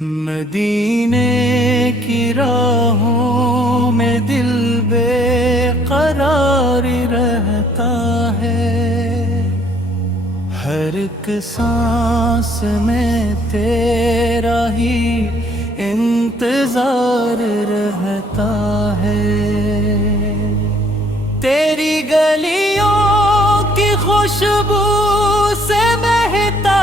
مدینے کی راہوں میں دل بے قرار رہتا ہے، ہر ایک سانس میں تیرا ہی انتظار رہتا ہے۔ تیری گلیوں کی خوشبو سے مہتا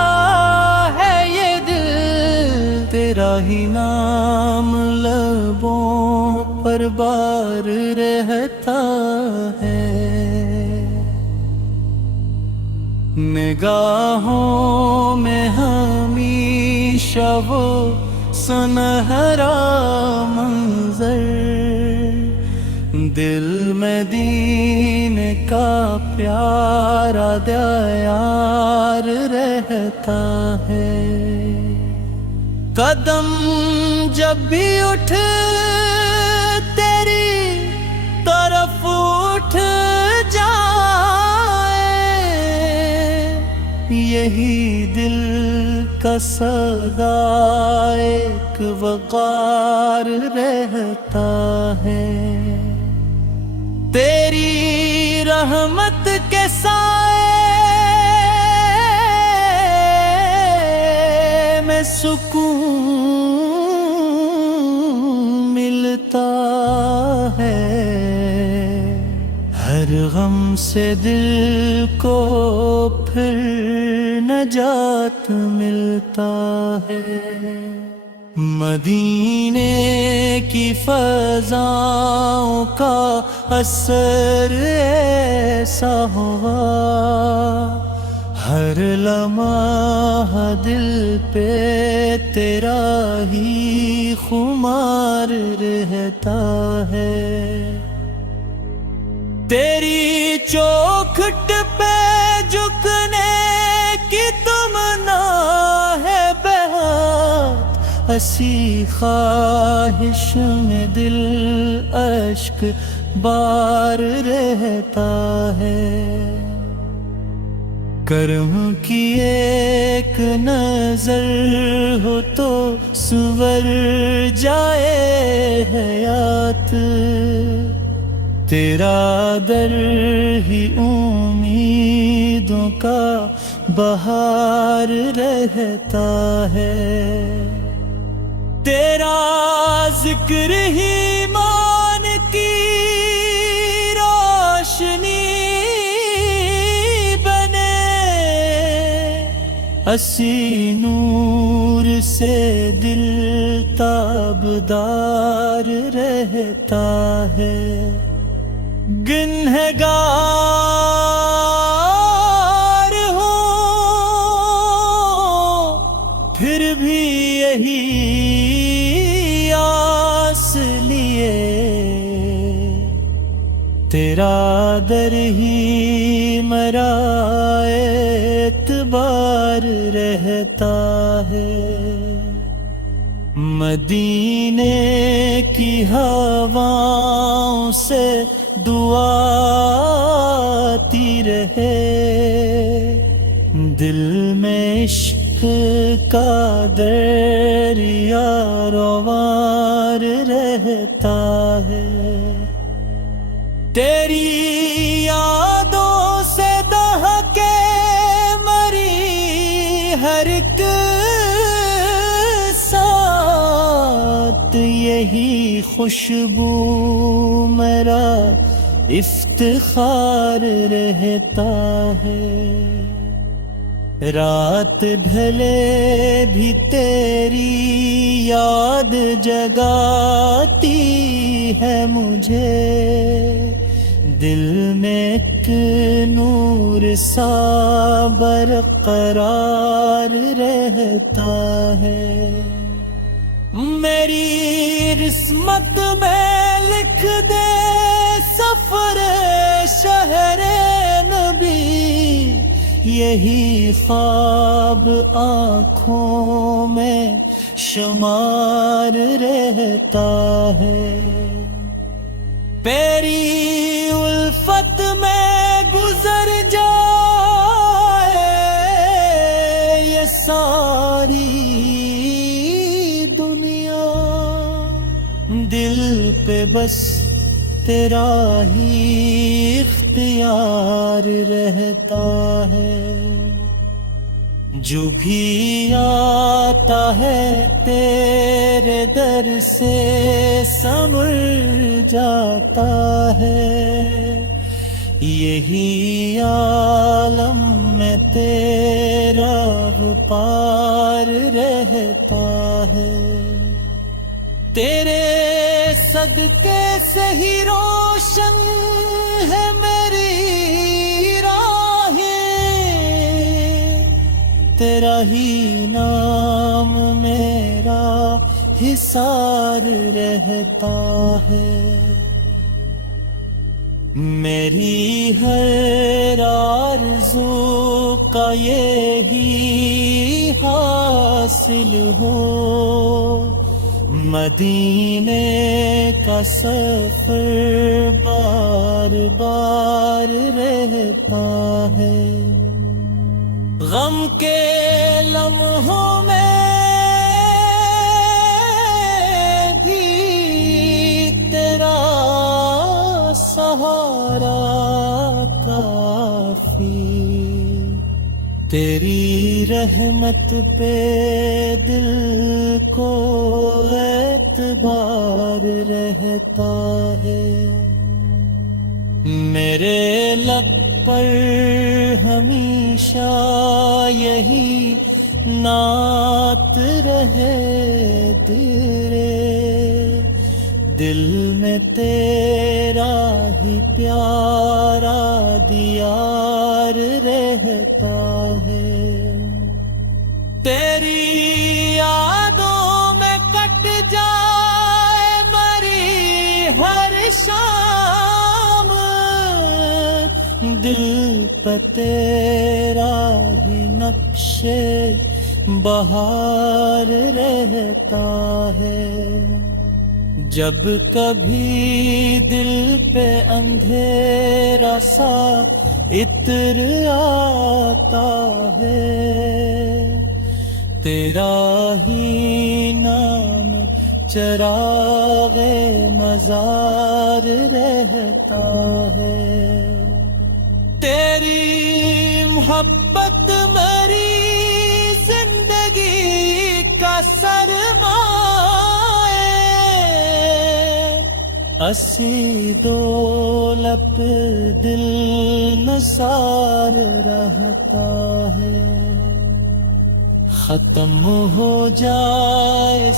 ہے یہ دل، تیرا ہی نام لبوں پر بار رہتا ہے۔ نگاہوں میں ہمیشہ وہ سنہرا منظر، دل میں دین کا پیارا دیار رہتا ہے۔ قدم جب بھی اٹھ تیری طرف اٹھ جائے، یہی دل کا صدا ایک وقار رہتا ہے۔ تیری رحمت کے سائے میں سکون ملتا ہے، ہر غم سے دل کو پھر نجات ملتا ہے۔ مدینے کی فضاؤں کا اثر ایسا ہوا، ہر لمحہ دل پہ تیرا ہی خمار رہتا ہے۔ تیری چوکھٹ پہ جھکنے کی تمنا ہے بہت، اسی خواہش میں دل اشک بار رہتا ہے۔ کرم کی ایک نظر ہو تو سنور جائے حیات، تیرا در ہی امیدوں کا بہار رہتا ہے۔ تیرا ذکر ہی ایمان کی روشنی بنے، اسی نور سے دل تابدار رہتا ہے۔ گنہگار ہوں پھر بھی یہی آس لیے، تیرا در ہی مرا اعتبار رہتا ہے۔ مدینے کی ہواؤں سے دعا آتی رہے، دل میں عشق کا دریا روار رہتا ہے۔ تیری یادوں سے دہکے مری ہر ایک ساتھ، یہی خوشبو میرا افتخار رہتا ہے۔ رات ڈھلے بھی تیری یاد جگاتی ہے مجھے، دل میں ایک نور سا برقرار رہتا ہے۔ میری قسمت میں لکھ دے سفر شہر نبی، یہی خواب آنکھوں میں شمار رہتا ہے۔ تیری الفت میں گزر جائے یہ ساری پہ بس تیرا ہی اختیار رہتا ہے، جو بھی آتا ہے تیرے در سے سنور جاتا ہے، یہی عالم میں تیرا وپار رہتا ہے، تیرے صدقے سے ہی روشن ہے میری راہیں، تیرا ہی نام میرا حصار رہتا ہے، میری ہر آرزو کا یہی حاصل ہو، مدینے کا سفر بار بار رہتا ہے، غم کے لمحوں میں بھی تیرا سہارا کافی، تیری رحمت پہ دل کو اعتبار رہتا ہے، میرے لب پر ہمیشہ یہی نعت رہے تیرے، دل میں تیرا ہی پیارا دیار رہتا ہے، تیری یادوں میں کٹ جائے مری ہر شام، دل پہ تیرا ہی نقش بہار رہتا ہے، جب کبھی دل پہ اندھیرا سا عطر آتا ہے، تیرا ہی نام چراغ مزار رہتا ہے، تیری محبت میری زندگی کا سرمایہ، اسی دولت دل نثار رہتا ہے، ختم ہو جائے